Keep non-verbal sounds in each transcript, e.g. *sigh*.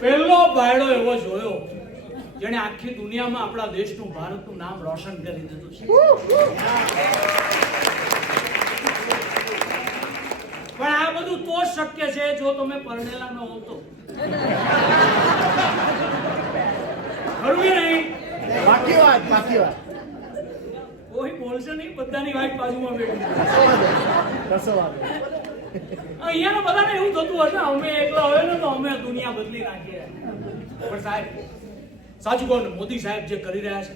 પહેલો બાયડો એવો જોયો જેણે આખી દુનિયામાં આપણા દેશનું ભારતનું નામ રોશન કરી દીધું છે પણ આ બધું તો શક્ય છે જો તમે પરણેલા ન હો તો ખરું નહીં બાકી વાત બાકી વાત કોઈ બોલશે નહીં બધાની વાત બાજુમાં બેઠી. કશો વાત. અહીંયાના બધાને એવું થતું હશે અમે એકલા હોય ને તો અમે દુનિયા બદલી નાખીએ. પણ સાહેબ સાચું કહું ને મોદી સાહેબ જે કરી રહ્યા છે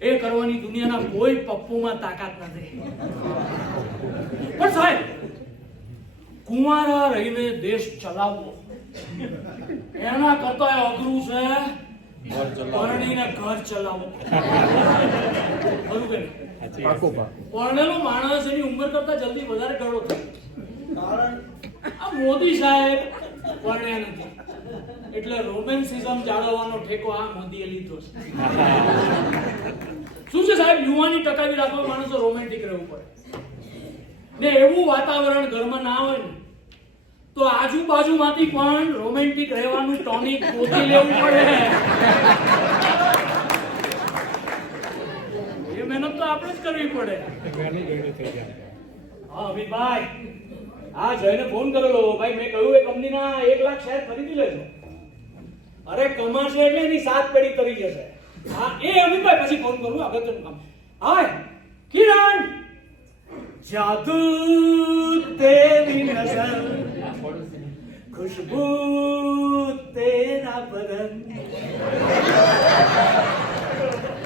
એ કરવાની દુનિયાના કોઈ પપ્પુમાં તાકાત નથી. પણ સાહેબ કુંવારા રહીને દેશ ચલાવવો એના કરતા અઘરું છે પરણીને ઘર ચલાવવું. ખરું કે પરણેલો માણસ એની ઉંમર કરતા જલ્દી વધારે ગળો થાય. આ મોદી સાહેબ પરણ્યા નથી. એટલે રોમેન્સિઝમ જાળવવાનો ઠેકો આ મોદીએ લીધો છે. શું છે સાહેબ? યુવાની ટકાવી રાખવા માણસો રોમેન્ટિક રહેવું પડે. ને એવું વાતાવરણ ઘરમાં ના હોય ને તો આજુબાજુમાંથી પણ રોમેન્ટિક રહેવાનું ટોનિક ગોતી લેવું પડે. એ મહેનત તો આપણે જ કરવી પડે. હા અમિતભાઈ હા, જઈને ફોન કરેલો. ભાઈ, મેં કહ્યું, એ કંપનીના એક લાખ શેર ખરીદી લેજો. અરે કમાશે એટલે એની સાત પેઢી કરી જશે. હા, એ અમિતભાઈ પછી ફોન કરું અગત્યનું કામ. હાય કિરણ! જાદુ તેરી નજર, ખુશબુ તેરા બદન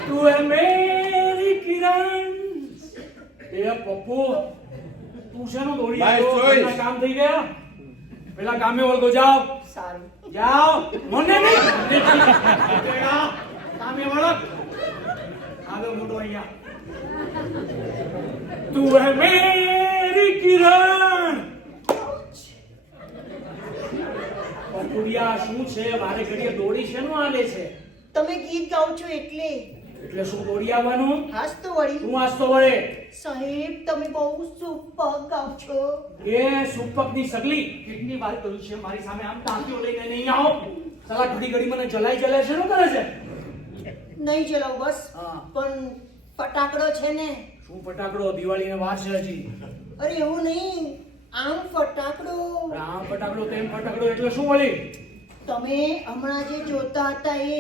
તું એ મેરી કિરણ, એ પપ્પુ. તું દોડી ભાઈ? ચોઈસ. કામ થઈ ગયા. પેલા કામે વળગો જાઓ. સારું. જાઓ. મને નહીં. કામે વળગ આગળ મોટો અહીંયા. તું હે મેરી કિરણ. કુડિયા શું છે? વારે ઘડીએ દોડી છે નું આવે છે. તમે ગીત ગાઓ છો એટલે? એટલે શું દોડી આવવાનું? હાસ્તો વળી. તું હાસ્તો વળે? સાહેબ તમે બહુ સુપક ગાઓ છો. એ સુપકની સગલી. કેટલી વાર કરું છે મારી સામે આમ ટાંકીઓ લઈને નહીં આવો. સલા ઘડી ઘડી મને જલાઈ જલાઈ શેનું કરે છે? નહીં જલાવ બસ પણ ફટાકડો છે ને. શું ફટાકડો? દિવાળીને વાર છે હજી. અરે એવું નહીં આમ ફટાકડો. આમ ફટાકડો તેમ ફટાકડો એટલે શું વળી? તમે હમણાં જે જોતા હતા એ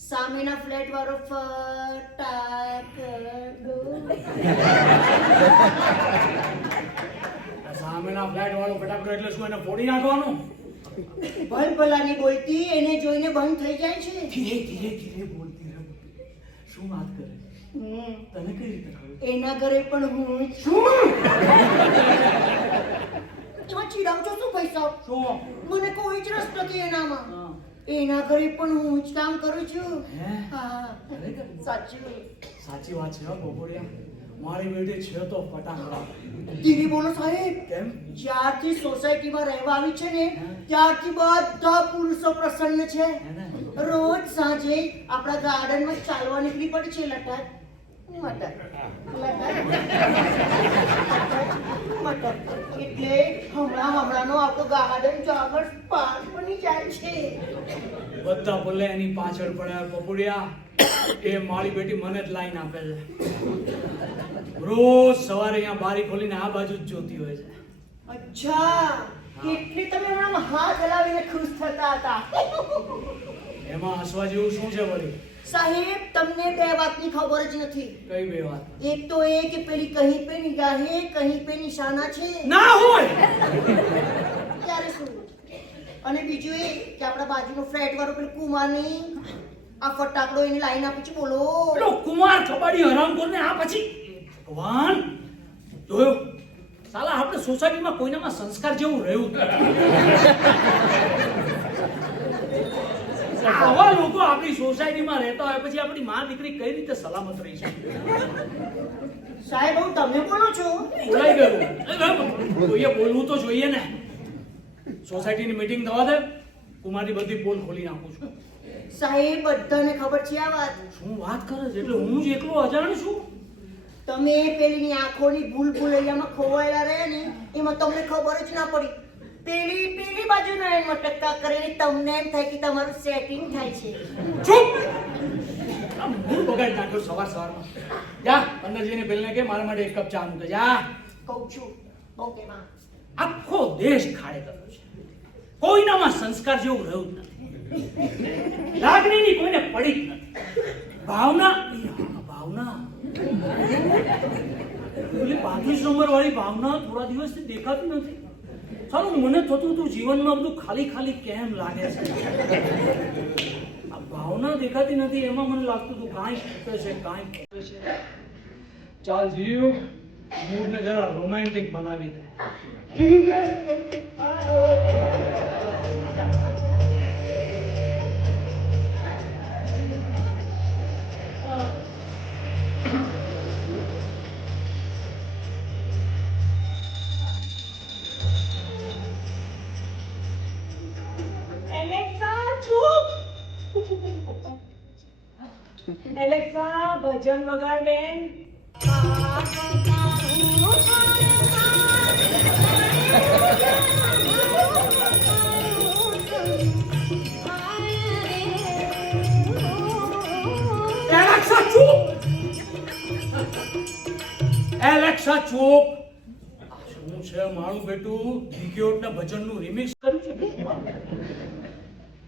સામેના ફ્લેટ વાળો ફટાકડો સામેના ફ્લેટ વાળો ફટાકડો એટલે શું એને ફોડી નાખવાનું? ભલ ભલાની બોલતી એને જોઈને બંધ થઈ જાય છે? ધીરે ધીરે ધીરે બોલતી રહે. શું વાત કરે. તને કઈ રીતે ખબર? એના ઘરે પણ હું શું *laughs* એમાં ચીડાવ છો શું પૈસા? શું? મને કોઈ જ રસ નથી એનામાં. એના ઘરે પણ હું જ કામ કરું છું. હે? ખરેખર? સાચી વાત. છે બોપોડિયા મારી બેટી છે તો ફટાકડા. દીદી બોલો સાહેબ. કેમ? જ્યારથી સોસાયટીમાં રહેવા આવી છે ને ત્યારથી બધા પુરુષો પ્રસન્ન છે. રોજ સાંજે આપણા ગાર્ડનમાં ચાલવા નીકળી પડે છે લટક મટક લટક એટલે હમણાં હમણાંનો આપણો ગાર્ડન જોગર્સ પાર્ક બની જાય છે બધા ભલે એની પાછળ પડ્યા પપુડિયા એ મારી બેટી મને જ લાઈન આપે છે રોજ સવારે અહીંયા બારી ખોલીને આ બાજુ જ જોતી હોય છે અચ્છા એટલે તમે હમણાં હાથ હલાવીને ખુશ થતા હતા એમાં હસવા જેવું શું છે વળી સાહેબ તમને બે વાતની ખબર જ નથી. કઈ બે વાત? એક તો એ કે પેલી કહી પે નિગાહે કહી પે નિશાના છે. ના હોય! ત્યારે શું? અને બીજું એ કે આપણા બાજુનો ફ્લેટ વાળો પેલું કુમારની આ ફટાકડો એની લાઈન આપી છે બોલો. પેલો કુમાર કબાડી હરામ ને આ પછી? ભગવાન! જોયો? સાલા આપણે સોસાયટીમાં કોઈનામાં સંસ્કાર જેવું રહ્યું. આવા લોકો આપણી સોસાયટીમાં રહેતા હોય પછી આપણી માં દીકરી કઈ રીતે સલામત રહી છે સાહેબ હું તમે બોલું છો? બોલાઈ ગયું એ કોઈએ બોલવું તો જોઈએ ને. સોસાયટીની મીટિંગ થવા દે. મારી બધી પોલ ખોલી નાખું છું. સાહેબ બધાને ખબર છે આ વાત? શું વાત કરે છે? એટલે હું જ એકલો અજાણ છું? તમે પેલીની આંખોની ભૂલ ભૂલૈયામાં ખોવાયેલા રહ્યા ને એમાં તમને ખબર જ ના પડી. પેલી પેલી બાજુ એમ ટક્કા કરીને તમને એમ થાય કે તમારું સેટિંગ થાય છે. છે મૂડ બગાડી નાખ્યો સવાર સવારમાં. જા જઈને પેલને કે મારા માટે એક કપ ચા મૂકે. જા. કહું છું. ઓકે માં. આખો દેશ ખાડે કર્યો છે. કોઈનામાં સંસ્કાર જેવું રહ્યું જ નથી. લાગણીની કોઈને પડી જ નથી. ભાવના ભાવના. પેલી પાંત્રીસ નંબર વાળી ભાવના થોડા દિવસથી દેખાતી નથી. સારું મને થતું હતું જીવનમાં બધું ખાલી ખાલી કેમ લાગે છે? આ ભાવના દેખાતી નથી, એમાં મને લાગતું હતું કાંઈ ખૂટે છે, કાંઈ ખૂટે છે. ચાલ, જીવ, મૂડને જરા રોમેન્ટિક બનાવી દે. ભજન વગાડ. બેન એલેક્સા, ચૂપ! એલેક્સા, ચૂપ! શું છે મારું બેટું? ડીક્યોટ ને ભજનનું રિમિક્સ કર્યું છે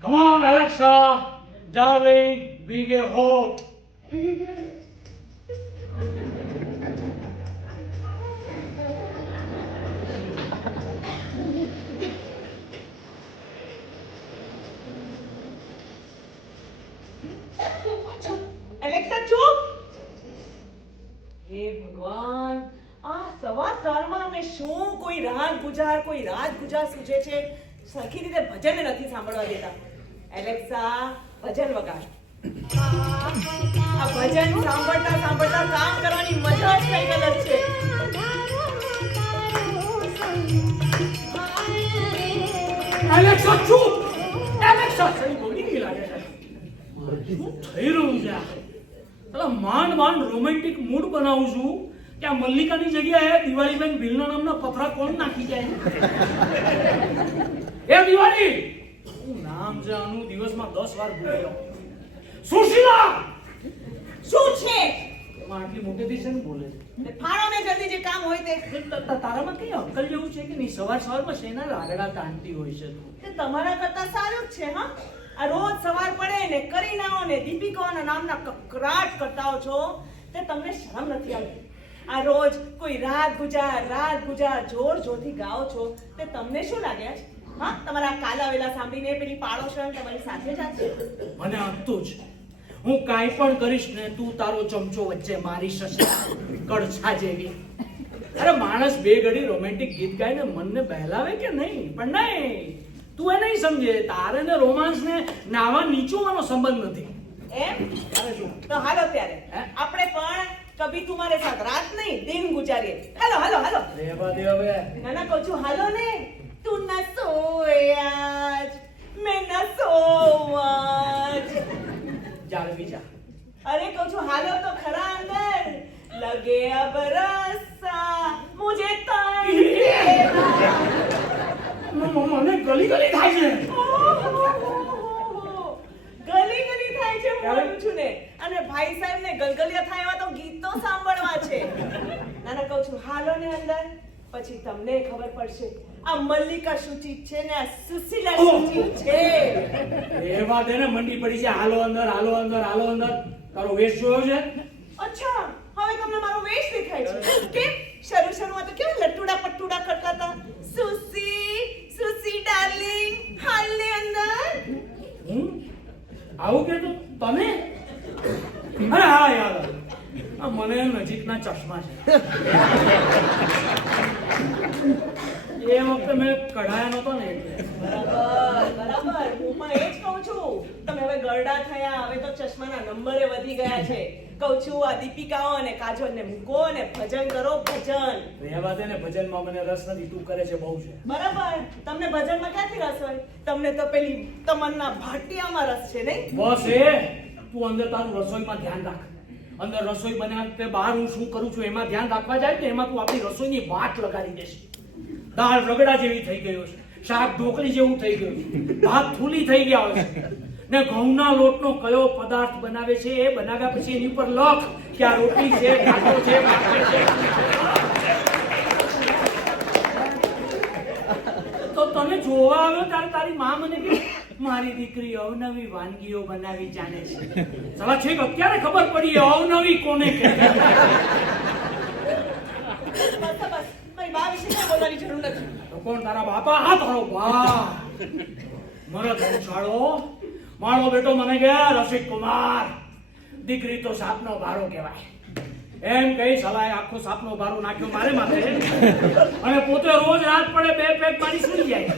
come on Alexa darling get hot Alexa સારમાં અમે શું કોઈ રાગ કોઈ ગુજાર સૂજે છે? સરખી રીતે ભજન નથી સાંભળવા દેતા. એલેક્સા ભજન વગાડ. આ ભજન સાંભળતા સાંભળતા કામ કરવાની મજા જ કઈ અલગ છે. આ? માંડ માંડ રોમેન્ટિક મૂડ બનાવું છું. કે મલ્લિકાની જગ્યાએ દિવાળીબેન ભીલના નામના પથરા કોણ નાખી જાય? એ દિવાળી! શું નામ આનું? દિવસમાં દસ વાર ભૂલી સુશીલા! શું છે? આટલી મોટેથી છે ને બોલે છે. ફાળો ને જલ્દી જે કામ હોય તે. તારામાં કઈ અક્કલ જેવું છે કે નહીં? સવાર સવારમાં શેના લાગડા તાંતી હોય છે? તું તમારા કરતા સારું જ છે હા? આ રોજ સવાર પડે ને કરીનાઓ ને દીપિકાઓના નામના કકરાટ કરતાઓ છો તે તમને શરમ નથી આવતી. આ રોજ કોઈ રાત ગુજાર રાત ગુજાર જોર જોરથી ગાઓ છો તે તમને શું લાગે છે? હા? તમારા કાલા વેલા સાંભળીને પેલી પાડોશો તમારી સાથે જ આવશે. મને આપતું જ. હું કાંઈ પણ કરીશ ને તું તારો ચમચો વચ્ચે મારી શશે કડછા જેવી. અરે માણસ બે ઘડી રોમેન્ટિક ગીત ગાઈને મનને બહેલાવે કે નહીં? પણ નહીં તું એ નહીં સમજે. તારે ને રોમાન્સ ને નાવા નીચોવાનો સંબંધ નથી. એમ? તો હાલો ત્યારે. આપણે પણ કભી તુમારે સાથ રાત નહીં દિન ગુજારીએ. હાલો હાલો હાલો. રહેવા દે હવે. ના કહું છું હાલો ને. તું ન સોયા જ, મેં ન સોવા જ. જાળવી જા. અરે કહું છું હાલો તો ખરા અંદર. લગે અબ રસ્સા મુજે તણ મને ગલી ગલી થાય છે. ગલી ગલી થાય છે બોલું છું ને. અને ભાઈ સાહેબ ને ગલગલિયા થાય એવા તો ગીતો સાંભળવા છે. નાના કહું છું હાલો ને અંદર. પછી તમને ખબર પડશે. આ મલ્લિકા ચીજ છે ને આ સુશીલા સૂચિત છે. એવા દે ને મંડી પડી છે હાલો અંદર હાલો અંદર હાલો અંદર. તારો વેશ જોયો છે? અચ્છા હવે તમને મારો વેશ દેખાય છે. કે શરૂ શરૂમાં તો કેવા લટુડા પટુડા કરતા હતા? સુસી સુસી ડાર્લિંગ હાલે અંદર. આવું કે તું તમે? અરે હા યાર આ મને નજીકના ચશ્મા છે. એ વખતે મેં કઢાયા નહોતો ને બરાબર બરાબર. હું પણ એ જ કહું છું. તમે હવે ગરડા થયા હવે તો ચશ્માના નંબરે વધી ગયા છે. કહું છું આ દીપિકાઓ અને કાજોલને મૂકો અને ભજન કરો ભજન. રહેવા દે ને ભજનમાં મને રસ નથી તું કરે છે બહુ છે. બરાબર. તમને ભજનમાં ક્યાંથી રસ હોય? તમને તો પેલી તમન્ના ભાટિયામાં રસ છે નહીં? બસ એ. તું અંદર તારું રસોઈમાં ધ્યાન રાખ. અંદર રસોઈ બનાવ તે બહાર હું શું કરું છું એમાં ધ્યાન રાખવા જાય ને એમાં તું આપણી રસોઈની વાટ લગાડી દેશે. દાળ રગડા જેવી થઈ ગયો છે, શાક ઢોકળી જેવું થઈ ગયું ભાત થૂલી થઈ ગયા છે. ને ઘઉંના લોટનો કયો પદાર્થ બનાવે છે એ બનાવ્યા પછી એની ઉપર લખ કે આ રોટલી છે, ભાતો છે તો તમે જોવા આવ્યો ત્યારે તારી મા મને કે, મારી દીકરી અવનવી વાનગીઓ બનાવી જાણે છે. સલા છેક અત્યારે ખબર પડી અવનવી કોને કહે? બસ બસ મારી બા વિશે બોલવાની જરૂર નથી. તો કોણ તારા બાપા? આ તારો બા મારો ધનશાળો મારો બેટો મને કે રસિક કુમાર. દીકરી તો સાપનો બારો કહેવાય. એમ કઈ સલાય આખો સાપનો બારો નાખ્યો મારે માથે. અને પોતે રોજ રાત પડે બે પેક પાણી સુઈ જાય.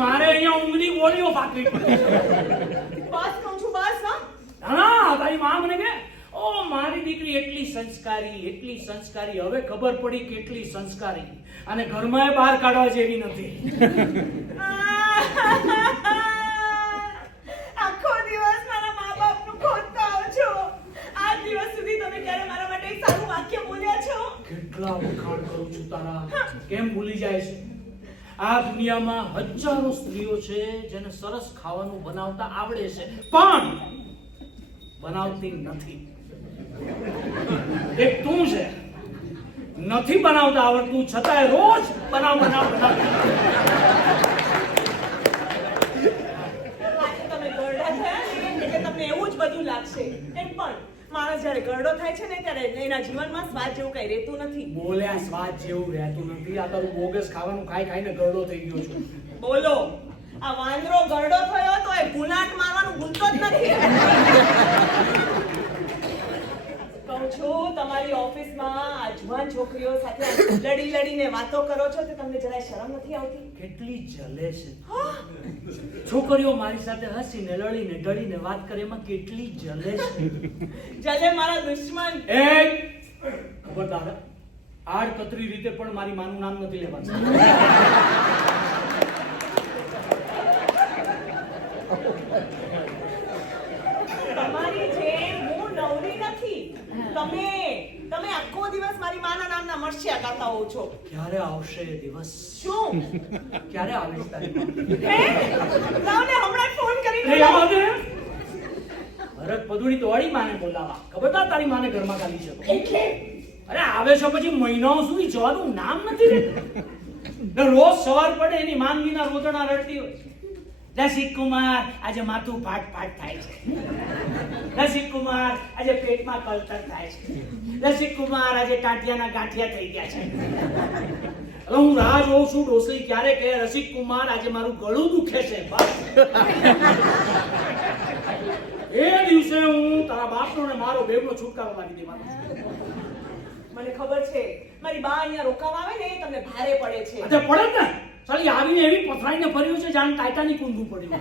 મારે અહીંયા ઊંઘની ગોળીઓ ફાકવી પડે બસ કહું છું બસ હા. તારી માં મને કે ઓ મારી દીકરી એટલી સંસ્કારી એટલી સંસ્કારી. હવે ખબર પડી કેટલી સંસ્કારી. અને ઘરમાં બહાર કાઢવા જેવી નથી. આખો દિવસ મારા મા બાપનું છો. આ દિવસ તમે ક્યારે મારા માટે એક વાક્ય બોલ્યા છો? કેટલા વખાણ કરું છું તારા. કેમ ભૂલી જાય છે? આ દુનિયામાં હજારો સ્ત્રીઓ છે જેને સરસ ખાવાનું બનાવતા આવડે છે. પણ બનાવતી નથી. એક તું છે નથી બનાવતા આવડતું છતાંય રોજ બનાવ બનાવ ગરડા થયા ને એટલે તમને એવું જ બધું લાગશે. એમ પણ માણસ જ્યારે ગરડો થાય છે ને ત્યારે એના જીવનમાં સ્વાદ જેવું કઈ રહેતું નથી. બોલ્યા સ્વાદ જેવું રહેતું નથી. આ તારું બોગસ ખાવાનું ખાઈ ખાઈને ગરડો થઈ ગયો છું. બોલો આ વાંદરો ગરડો થયો તો એ ગુલાટ મારવાનું ભૂલતો જ નથી. કહું છું તમારી ઓફિસમાં આ જુવાન છોકરીઓ સાથે લડી લડીને વાતો કરો છો તો તમને જરાય શરમ નથી આવતી? કેટલી જલે છે છોકરીઓ મારી સાથે હસીને લડીને ડળીને વાત કરે એમાં કેટલી જલે છે જલે મારા દુશ્મન. એ! ખબરદાર. આડકતરી રીતે પણ મારી માનું નામ નથી લેવાનું. તમારી જેમ હું નવરી નથી. તમે તમે આખો દિવસ મારી માના નામના મરસિયા ગાતા હોવ છો. ક્યારે આવશે એ દિવસ? શું? ક્યારે આવીશ તારી લાવ ને હમણાં ફોન કરીને અરે ભરત પદુડી તોડી માને બોલાવા. ખબરદાર તારી માને ઘરમાં ગાલી છે એટલે? અરે આવે છે પછી મહિનાઓ સુધી જવાનું નામ નથી રહેતું રોજ સવાર પડે એની માંદગીના રોદણા રડતી હોય. રસિક કુમાર આજે માથું ફાટ ફાટ થાય છે. રસિક કુમાર આજે પેટમાં કળતર થાય છે. રસિક કુમાર આજે ટાંટિયાના ગાંઠિયા થઈ ગયા છે. હવે હું રાહ જોઉં છું ડોસલી ક્યારે કહે રસિક કુમાર આજે મારું ગળું દુખે છે બસ. એ દિવસે હું તારા બાપનો ને મારો બેવનો છુટકારો લાગી દેવાનો છું. મને ખબર છે મારી બા અહીંયા રોકાવા આવે ને તમને ભારે પડે છે. પડે ને? સાલી આવીને એવી પથરાઈને ફર્યું છે જાણે ટાઇટાનિક ઊંધું પડ્યું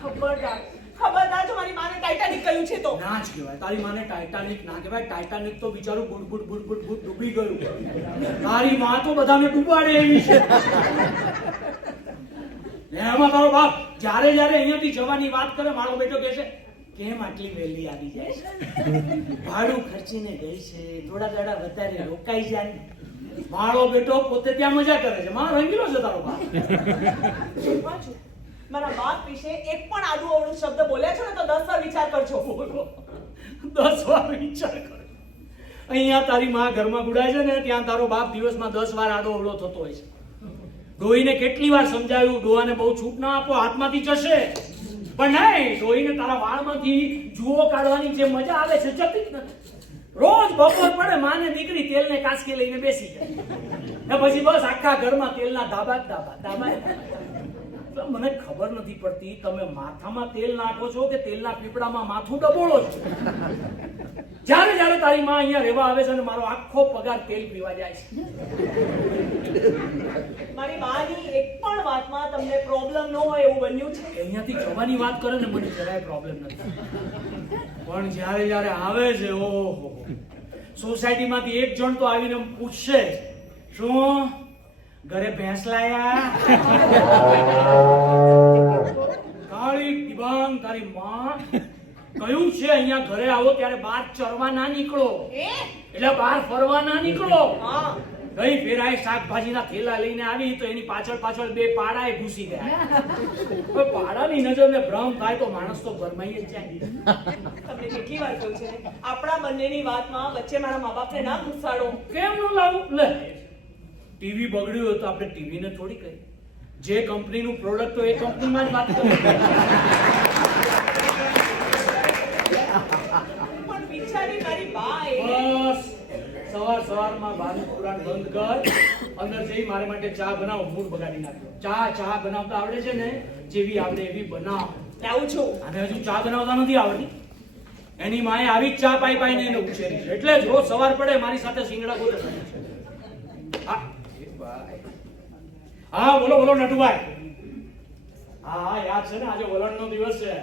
ખબરદાર. ખબરદાર જો મારી માને ટાઇટાનિક કહ્યું છે તો. ના જ કહેવાય. તારી માને ટાઇટાનિક ના કહેવાય. ટાઇટાનિક તો બિચારું good good good good good ડૂબી ગયું. તારી માં તો બધાને ડૂબાડે એવી છે. એમાં તારો બાપ. જ્યારે જ્યારે અહીંયાથી જવાની વાત કરે મારો બેટો કહે છે કેમ આટલી વહેલી આવી જાય છે? ભાડું ખર્ચીને ગઈ છે. થોડા દાડા વધારે રોકાઈ જાય ને. મારો બેટો પોતે ત્યાં મજા કરે છે. માં રંગીલો છે તારો બાપ છો. મારા બાપ વિશે એક પણ આડું અવળું શબ્દ બોલ્યા છો ને તો દસ વાર વિચાર કરજો. બોલો. દસ વાર વિચાર કરે. અહીંયા તારી માં ઘરમાં ગુડાય છે ને ત્યાં તારો બાપ દિવસમાં દસ વાર આડો અવળો થતો હોય છે. ડોહીને કેટલી વાર સમજાવ્યું ડોહાને બહુ છૂટ ના આપો હાથમાંથી જશે. પણ નહીં ડોહીને તારા વાળમાંથી જુઓ કાઢવાની જે મજા આવે છે જતી જ નથી. રોજ બપોર પડે માને દીકરી તેલને કાસકી લઈને બેસી જાય. ને પછી બસ આખા ઘરમાં તેલના ધાબા ધાબા ધાબા મને ખબર નથી પડતી તમે માથામાં તેલ નાખો છો કે તેલના પીપળામાં માથું ડબોળો છો? જ્યારે જ્યારે તારી માં અહીંયા રહેવા આવે છે અને મારો આખો પગાર તેલ પીવા જાય છે. મારી બાની એક પણ વાતમાં તમને પ્રોબ્લેમ ન હોય એવું બન્યું છે? અહીંયાથી જવાની વાત કરે ને મને જરાય પ્રોબ્લેમ નથી. પણ જ્યારે જ્યારે આવે છે ઓહો. સોસાયટીમાંથી એક જણ તો આવીને પૂછશે શું? ઘરે ભેંસ લાયા? કાળી ડિબાંગ તારી માં. કયું છે? અહીંયા ઘરે આવો ત્યારે બહાર ચરવા ના નીકળો. એટલે બહાર ફરવા ના નીકળો. હા ફેરાય શાકભાજીના થેલા લઈને આવી તો એની પાછળ પાછળ બે પાડાએ ઘૂસી ગયા. તો પાડાની નજરને ભ્રમ થાય તો માણસ તો ભરમાઈ જ જાય. તમને કેટલી વાર કહું છે? આપણા બંનેની વાતમાં વચ્ચે મારા મા બાપને ના ઘૂસાડો કેમ ન લાવું? લે. ટીવી બગડ્યું હોય તો આપણે ટીવીને થોડી કહીએ. જે કંપનીનું પ્રોડક્ટ હોય એ કંપનીમાં જ વાત કરીએ પણ બિચારી મારી બા એ બસ સવાર સવારમાં બારનું પુરાણ બંધ કર અંદર જઈ મારે માટે ચા બનાવો મૂડ બગાડી નાખ્યો. ચા ચા બનાવતા આવડે છે ને? જેવી આવડે એવી બનાવ. આવું છું. અને હજુ ચા બનાવતા નથી આવડતી. એની માએ આવી જ ચા પાઈ પાઈને એને ઉછેરી છે. એટલે જ રોજ સવાર પડે મારી સાથે સિંગડા છે. હા. બોલો બોલો નટુભાઈ. હા હા યાદ છે ને? આજે વલણનો દિવસ છે.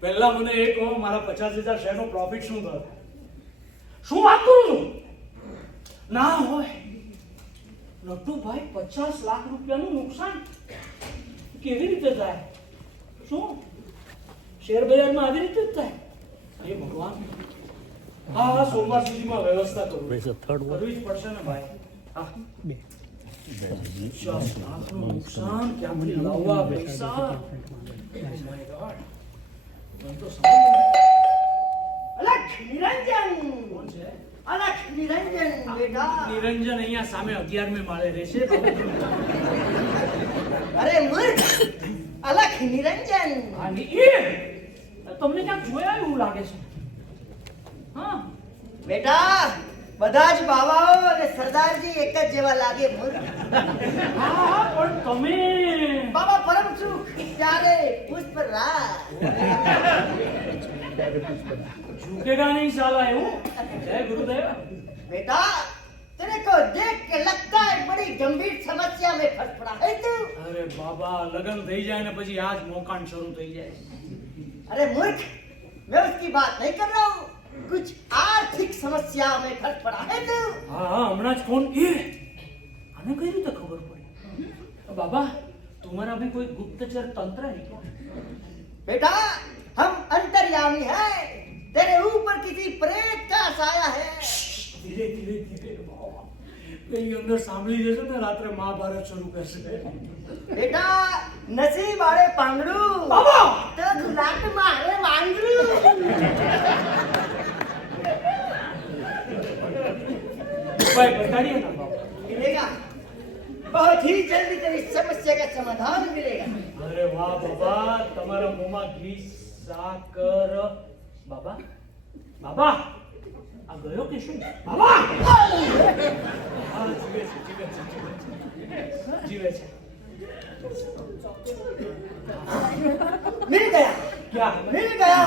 પહેલા મને એ કહો મારા પચાસ હજાર શેરનો પ્રોફિટ શું થયો? શું વાત કરું છું? ના હોય. લટુભાઈ પચાસ લાખ રૂપિયાનું નુકસાન કેવી રીતે થાય? શું? શેર બજારમાં આવી રીતે જ થાય? હે ભગવાન. હા હા સોમવાર સુધીમાં વ્યવસ્થા કરું. કરવી જ પડશે ને ભાઈ. હા. પચાસ લાખનું નુકસાન ક્યાંથી લાવવા પૈસા? Oh મને તો સમજ કોણ છે? નિરંજન અહીંયા સામે અગિયારમે માળે રહેશે. અરે અલખ નિરંજન. તમને ક્યાંક બેટા બધા જ બાવાઓ અને સરદારજી એક જ જેવા લાગે હા પણ તમે. બાબા પરમ સુખ. ચાલે પુષ્પ રા ઝુકેગા નહીં સાલા એવું. જય ગુરુદેવ बेटा तेरे को देख के लगता है बड़ी गंभीर समस्या में फंस पड़ा है तू અરે બાબા લગન થઈ જાય ને પછી આજ મોકાણ શરૂ થઈ જાય अरे मूर्ख मैं उसकी बात नहीं कर रहा हूँ कुछ आर्थिक समस्या में फंस पड़ा है तू હા હા હમણાં જ ફોન એ આને કઈ રીતે ખબર પડી બાબા तुम्हारा भी कोई गुप्तचर तंत्र है क्या बेटा हम अंतर्यामी हैं तेरे ऊपर किसी प्रेत का साया है ધીરે ધીરે ધીરે બાબા કઈ અંદર સાંભળી જશે ને રાત્રે મહાભારત શરૂ કરશે बेटा नसीब आड़े પાંગડું બાબા તો ગુલાટ મારે વાંગડું ભાઈ બતાડીએ ના બાબા मिलेगा बहुत ही जल्दी तेरी समस्या का समाधान मिलेगा અરે વાહ બાબા તમારા મોંમાં ઘી સાકર બાબા બાબા આ ગયો કે શું બાબા હા, જીવે છે જીવે છે જીવે છે જીવે છે मिल गया क्या मिल गया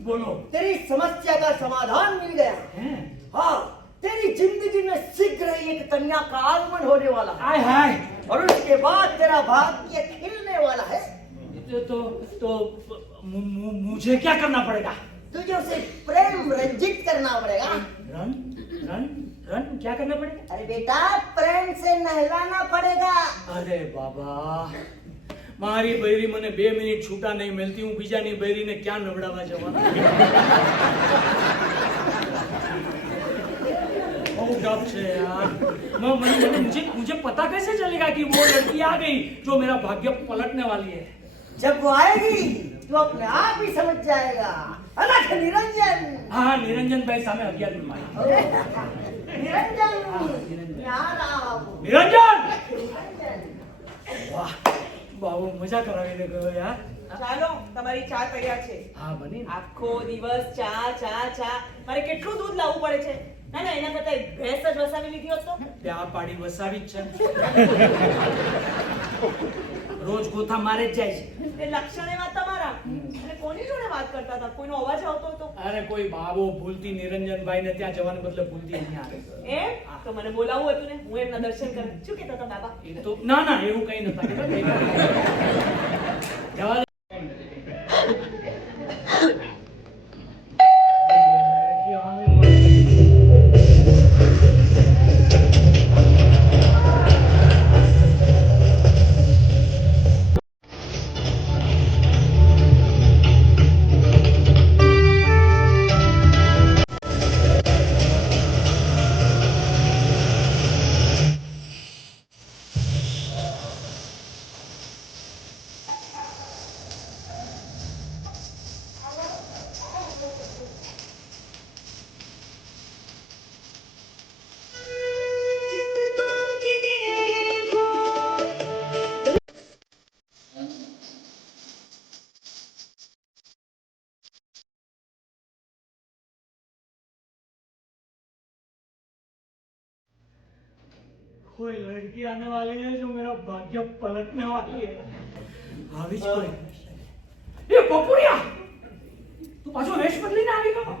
बोलो तेरी समस्या का समाधान मिल गया हैं हाँ तेरी जिंदगी में शीघ्र ही एक कन्या का आगमन होने वाला है हाय हाय और उसके बाद तेरा भाग्य खिलने वाला है तो तो तो मु- मु- मुझे क्या करना पड़ेगा तुझे उसे प्रेम रंजित करना पड़ेगा रन रन रन क्या करना पड़ेगा अरे बेटा प्रेम से नहलाना पड़ेगा અરે બાબા મારી બૈરી મને બે મિનિટ છૂટા નહીં મળતી હું બીજાની બૈરીને ક્યાં નવડાવવા જવાનો બહુ टफ છે यार मैं मुझे मुझे मुझे मुझे पता कैसे चलेगा कि वो लड़की आ गई जो मेरा भाग्य पलटने वाली है जब वो आएगी तो अपने आप ही समझ जाएगा अलख निरंजन हाँ हाँ निरंजन भाई सामे अज्ञात में निरंजन मैं आ रहा हूँ निरंजन निरंजन વાહ બાબુ મજા કરાવીને ગયો યાર ચાલો તમારી ચા તૈયાર છે હા બની ને. આખો દિવસ ચા ચા ચા મારે કેટલું દૂધ લાવવું પડે છે ના ના એના કરતા એક ભેંસ જ વસાવી લીધી હોત તો ત્યાં પાડી વસાવી જ છે *laughs* રોજ ગોથા મારે જ જાય છે. એ લક્ષણ એવા તમારા. અને કોની જોડે વાત કરતા હતા? કોઈનો અવાજ આવતો હતો? અરે કોઈ બાબો ભૂલતી નિરંજનભાઈ ને ત્યાં જવાને બદલે ભૂલતી અહીંયા આવે એમ? તો મને બોલાવવું હતું ને? હું એમના દર્શન કરું શું કહેતા હતા બાબા? એ તો ના ના એવું કઈ નતા જવા દે. कोई लड़की आने वाली है जो मेरा भाग्य पलटने वाली है આવી જ કોઈ એ પપુડિયા તું પાછો વેશ બદલીને આવી ગયો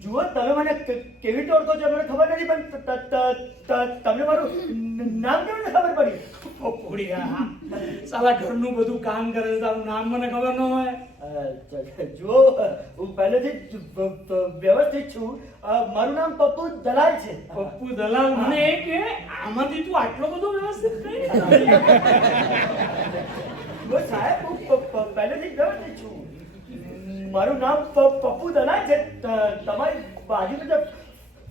જુઓ તમે મને કે- કેવી રીતે ઓળખો છો મને ખબર નથી પણ ત- ત- ત- તમને મારું ન- નામ કેવી રીતે ખબર પડી પપુડિયા સાલા ઘરનું બધું કામ કરે છે તારું નામ મને ખબર ન હોય અ, જ- હું પહેલેથી વ્યવસ્થિત છું. મારું નામ પપ્પુ દલાલ છે. પપ્પુ દલાલ મને એ કે આમાંથી તું આટલો બધો વ્યવસ્થિત કરી? સાહેબ હું પહેલેથી વ્યવસ્થિત છું. મારું નામ પપ્પુ દલાલ છે. તમારી બાજુમાં જે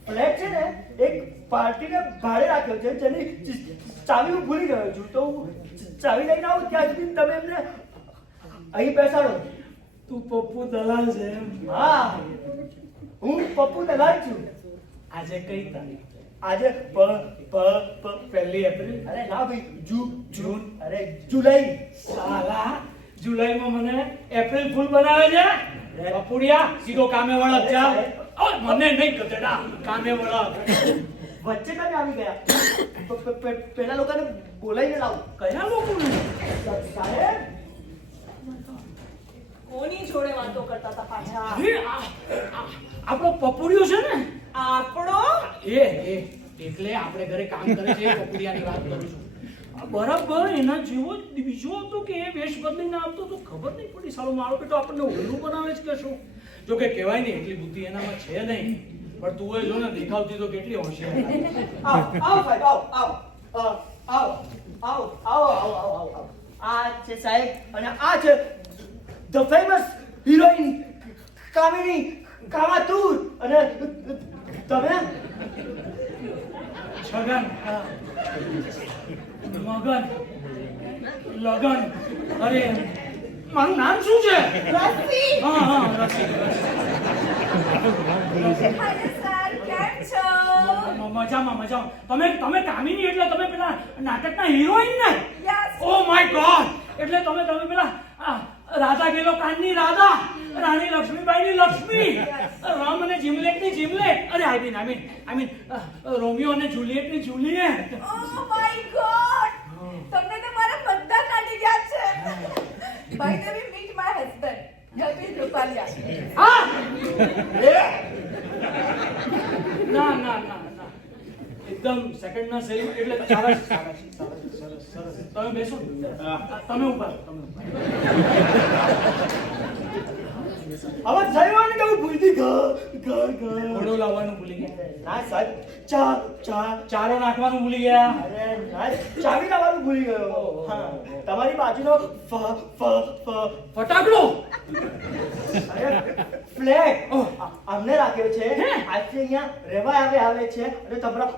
ફ્લેટ છે ને એક પાર્ટીને ભાડે રાખ્યો છે જેની ચાવી હું ભૂલી ગયો છું. તો હું ચાવી લઈને આવું ત્યાં સુધી તમે એમને અહીં બેસાડો. તું પપ્પુ દલાલ છે એમ. હા. હું પપ્પુ દલાલ છું. આજે કઈ તારીખ આજે પ પ પ પહેલી એપ્રિલ. અરે ના ભાઈ. જૂ જૂન. અરે જુલાઈ. સાલા. જુલાઈમાં મને એપ્રિલ ફૂલ બનાવે છે? પપુડિયા સીધો કામે વળક જા મને નહીં ગધેડા કામે વળક વચ્ચે તમે આવી ગયા. પહેલા પેલા લોકોને બોલાવીને લાવ. કયા લોકોને? સાહેબ કોની જોડે વાતો કરતા હતા પાછા? આપણો પપુડિયો છે ને? આપણો? એ એ એટલે આપણે ઘરે કામ કરે છે પપુડિયાની વાત કરું છું. બરાબર એના જેવો જ બીજો હતો કે એ વેશ બદલીને આવતો તો ખબર નહીં પડી સાલો મારો બેટો આપણને ઓલું બનાવે છે કે શું? જો કે કહેવાય નહીં એટલી બુદ્ધિ એનામાં છે નહીં. પણ તું એ જો ને દેખાવતી તો કેટલી હોશિયાર આવ આવ સાહેબ આવ આવ આવ આવ આવો આવો આવો. આ છે સાહેબ અને આ છે ધ ફેમસ હિરોઈન કામિની કામાતુર અને તમે? છગન મગન લગન અરે. મારું નામ શું છે? રસી હા હા છો? મજામાં મજામાં. તમે તમે કામિની એટલે તમે પેલા નાટકના હિરોઈન ને? ઓ માય ગોડ એટલે તમે તમે પેલા રાધા ગેલો કાનની રાધા રાણી લક્ષ્મીબાઈની લક્ષ્મી. રામ અને જીમલેટની જીમલેટ. અરે I mean I mean I mean Romeo અને જુલિયટની જુલિયટ. ઓ માય ગોડ તમને તો મારા બધા નાટક યાદ છે. By the way meet my husband Kapil Rupaliya. હા. ના ના ના ના. એકદમ સેકન્ડ ના સેલ એટલે સારા છે, સારા છે, સરસ સરસ તમે બેસો. તમે ઉપર. તમે. હવે થયું હોય ને કે હું ભૂલથી ઘ ઘ ઘ. ઘોડો લાવવાનું ભૂલી ગયા. ના સાહેબ ચા ચા. ચારો નાખવાનું ભૂલી ગયા. અરે ના ચાવી લાવવાનું ભૂલી ગયો. હા તમારી બાજુનો ફ ફ ફ. ફટાકડો! અરે ફ્લેટ અમને રાખ્યો છે આજે આજથી અહીંયા રહેવા આવે આવે છે. અને તમારા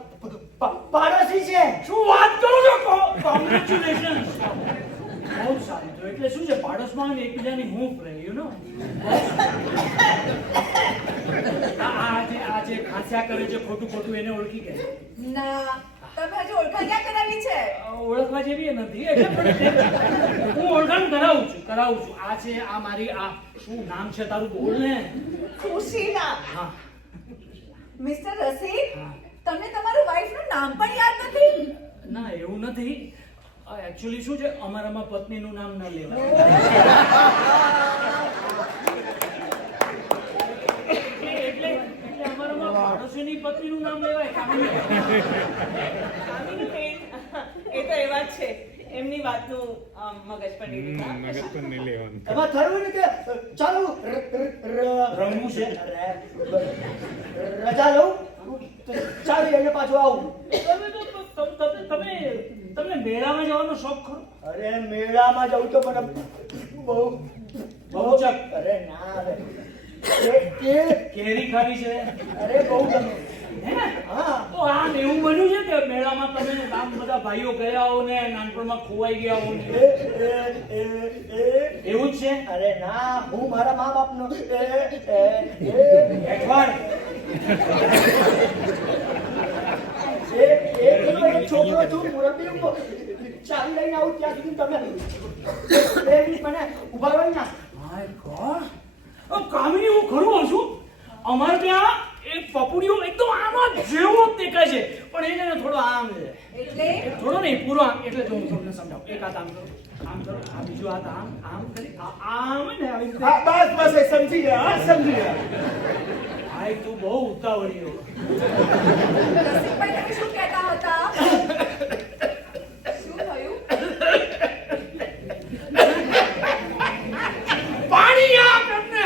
પાડોશી છે. શું વાત કરો છો? કોંગ્રેચ્યુલેશન બહુ સારું તો એટલે શું છે પાડોશમાં આવીને એકબીજાની હૂંફ રહે યુ નો આ જે આ જે ખાસ્યા કરે છે ખોટું ખોટું એને ઓળખી ગયા. ના તમે હજુ ઓળખાણ ક્યાં કરાવી છે? ઓળખવા જેવી એ નથી એટલે હું ઓળખાણ કરાવું છું કરાવું છું. આ છે આ મારી આ શું નામ છે તારું બોલ ને ખુશીના. હા. મિસ્ટર રસીદ હા. તમને તમારું વાઈફનું નામ પણ યાદ નથી? ના એવું નથી. એકચ્યુઅલી શું છે? અમારામાં પત્નીનું નામ ન લેવાય. એટલે અમારામાં પત્નીનું નામ લેવાય કામિની. કામિની એ તો એવા જ છે. એમની વાતનું આમ, મગજ પર નહીં મગજ પર નહીં લેવાનું. એમાં થયું ને કે ચાલો ર- ર- ર- રમવું છે. રજા લઉં. ચાવી અને પાછું આવું. તમે તો ત- ત- તમે તમને મેળામાં જવાનો શોખ ખરો? અરે મેળામાં જવું તો મને બહુ બહુ ચક. અરે ના એ- કેરી ખાવી છે. અરે બહુ ગમે. હે? ને હા તો આ એવું બન્યું છે કે મેળામાં તમે આમ બધા ભાઈઓ ગયા હો ને નાનપણમાં ખોવાઈ ગયા હો ને? એવું જ છે? અરે ના હું મારા મા બાપનો હેઠવાડ છોકરો છું મુરબ્બી ચાવી લઈને આવું ત્યાં સુધી તમે બે મિનિટ મને ઊભા રહો ને માય ગોડ. કામની હું ખરું છું. અમારે ત્યાં એ પપુડીઓ એકદમ આમાં જેવો જ દેખાય છે પણ એને થોડો આમ છે. એટલે? થોડો નહીં પૂરો આમ એટલે જો હું તમને સમજાવું. એક હાથ આમ કરો આમ કરો આ બીજો હાથ આમ આમ કરી આમ ને આવી રીતે. બસ બસ એ સમજી ગયા હા સમજી ગયા. ભાઈ તું બહુ ઉતાવળીઓ તમે શું કહેતા હતા શું થયું પાણી આપ એમને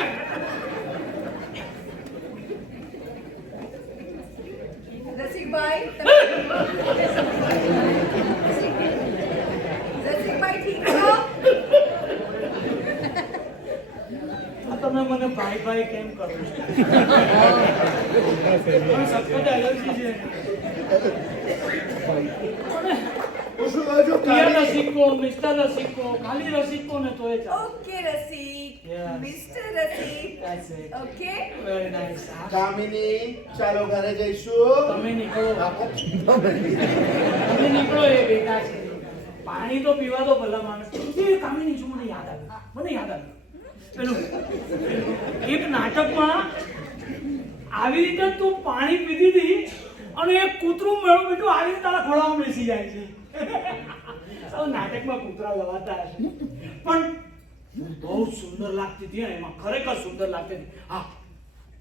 રસિકભાઈ તમે રસિકભાઈ ઠીક છો આ તમે મને ભાઈ ભાઈ કેમ કરો છો મને સખત એલર્જી છે શું કહો છો પિયા રસિકો મિસ્ટર રસિકો ખાલી રસિકો ને એ ચાલે okay Rasik mister Rasik okay very nice Kamini ચાલો ઘરે જઈશું. તમે નીકળો. તમે નીકળો એ બેટા છે. પાણી તો પીવા તો ભલા માણસ. એ કામિની જો મને યાદ આવે મને યાદ આવે પેલું એક નાટકમાં આવી રીતે તું પાણી પીધી હતી અને એક કૂતરું મેળવું બેઠું આવી રીતે તારા ખોળામાં બેસી જાય છે. સાવ નાટકમાં કૂતરા લવાતા હશે. પણ બહુ સુંદર લાગતી હતી એમાં ખરેખર સુંદર લાગતી હતી. હા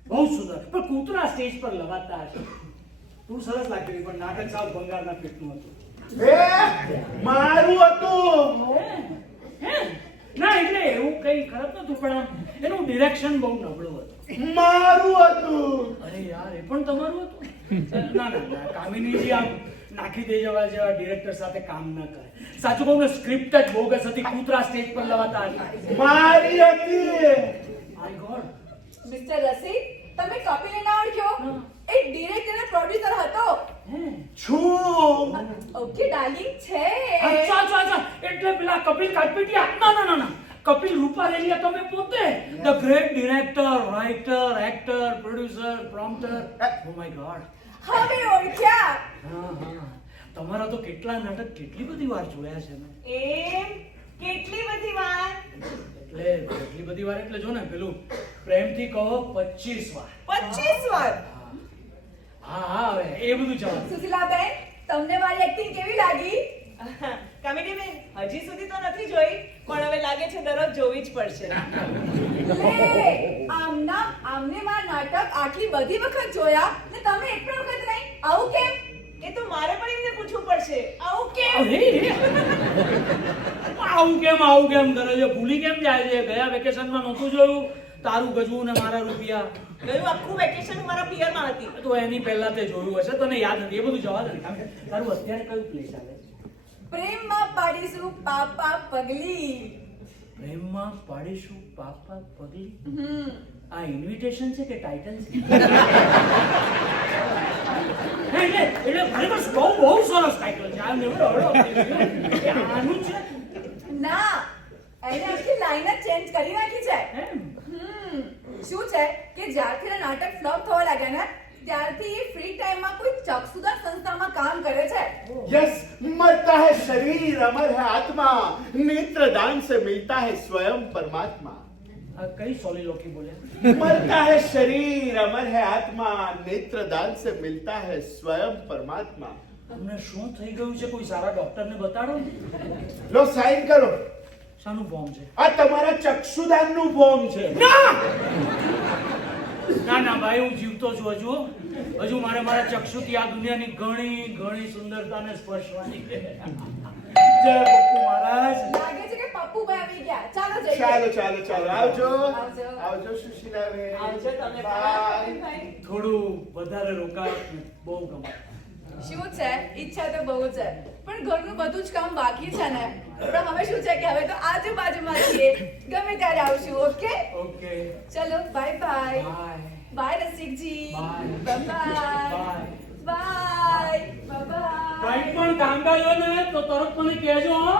બહુ સુંદર. પણ કૂતરા સ્ટેજ પર લવાતા હશે. તું સરસ લાગતી હતી પણ નાટક સાવ બંગાળના પેટનું હતું. મારું હતું. હે? ના એટલે એવું કઈ ખરાબ નતું પણ આમ એનું ડિરેક્શન બહુ નબળું હતું. મારું હતું. અરે યાર એ પણ તમારું હતું? ના ના ના કામિનીજી આમ નાખી દે જવા જેવા ડિરેક્ટર સાથે કામ ન કરે. સાચું કહું ને સ્ક્રિપ્ટ જ બોગસ હતી કૂતરા સ્ટેજ પર લવાતા હતા. મારી હતી. My God. મિસ્ટર રસી તમે કપિલ ના ઓળખ્યો એ ડિરેક્ટર અને પ્રોડ્યુસર હતો. છું. ઓકે ડાર્લિંગ છે. અચ્છા અચ્છા અચ્છા એટલે પેલા કપિલ કાટપીટિયા. ના ના ના ના. કપિલ રૂપારેલિયા તમે પોતે? The great director writer actor producer prompter oh my god હવે ઓળખ્યા. હા હા. તમારા તો કેટલા નાટક કેટલી બધી વાર જોયા છે મેં એ કેટલી બધી વાર? એટલે કેટલી બધી વાર એટલે જો ને પેલું પ્રેમથી કહો 25 વાર. પચીસ વાર? હા હા હવે એ બધું ચાલો. સુશીલાબેન તમને મારી એક્ટિંગ કેવી લાગી? કામિની બેન હજી સુધી તો નથી જોઈ પણ હવે લાગે છે દરરોજ જોવી જ પડશે. આમના આમને મારા નાટક આટલી બધી વખત જોયા ને તમે એક પણ વખત નહીં? આવું કેમ? એ તો મારે પણ પડશે. આવું કેમ? આવું કેમ આવું કેમ કરે છે? ભૂલી કેમ જાય છે? ગયા વેકેશનમાં નહોતું જોયું? તારું ગજવું ને મારા રૂપિયા. ગયું આખું વેકેશન મારા પિયરમાં હતી. તો એની પહેલા તે જોયું હશે તને યાદ નથી. એ બધું જવા દે. તારું અત્યારે કયું પ્લે ચાલે છે? પ્રેમમાં પાડીશું પાપા પગલી. પ્રેમમાં પાડીશું પાપા પગલી? હમ. આ ઇન્વિટેશન છે કે ટાઇટલ છે *laughs* એટલે એટલે ખરેખર બહુ બહુ સરસ ટાઇટલ છે આ never heard of this. એ આનું છે ના એને આખી લાઈન જ ચેન્જ કરી નાખી છે એમ હમ શું છે કે જ્યારથી આ નાટક ફ્લોપ થવા લાગ્યા ને ત્યારથી એ ફ્રી ટાઈમમાં કોઈ ચક્ષુદાર સંસ્થામાં કામ કરે છે यस मरता है शरीर अमर है आत्मा नेत्र दान से मिलता है स्वयं परमात्मा આ કઈ સોલિલોકી બોલ્યા मरता है शरीर अमर है आत्मा नेत्र दान से मिलता है स्वयं परमात्मा તમને શું થઈ ગયું છે કોઈ સારા ડોક્ટરને બતાડો ને. લો સાઈન કરો શાનું ફોર્મ છે આ તમારા ચક્ષુદાનનું ફોર્મ છે ના ના ભાઈ હું જીવતો છું હજુ હજુ મારે મારા ચક્ષુથી આ દુનિયાની ઘણી ઘણી સુંદરતાને સ્પર્શવાની છે જય પપ્પુ મહારાજ. લાગે છે કે પપ્પુભાઈ આવી ગયા. ચાલો જઈએ. ચાલો ચાલો ચાલો. આવજો. આવજો. સુશીલા બેન આવજો તમે ભાઈ થોડું વધારે રોકાય બહુ ગમે. શું છે? ઈચ્છા તો બહુ છે. પણ ઘરનું બધું જ કામ બાકી છે ને? પણ હવે શું છે કે હવે તો આજુબાજુમાં છીએ. ગમે ત્યારે આવશું ઓકે? ઓકે. ચલો bye bye bye રસિકજી. Bye bye. By bye કંઈ પણ કામકાજ હોય ને તો તરત મને કહેજો હો.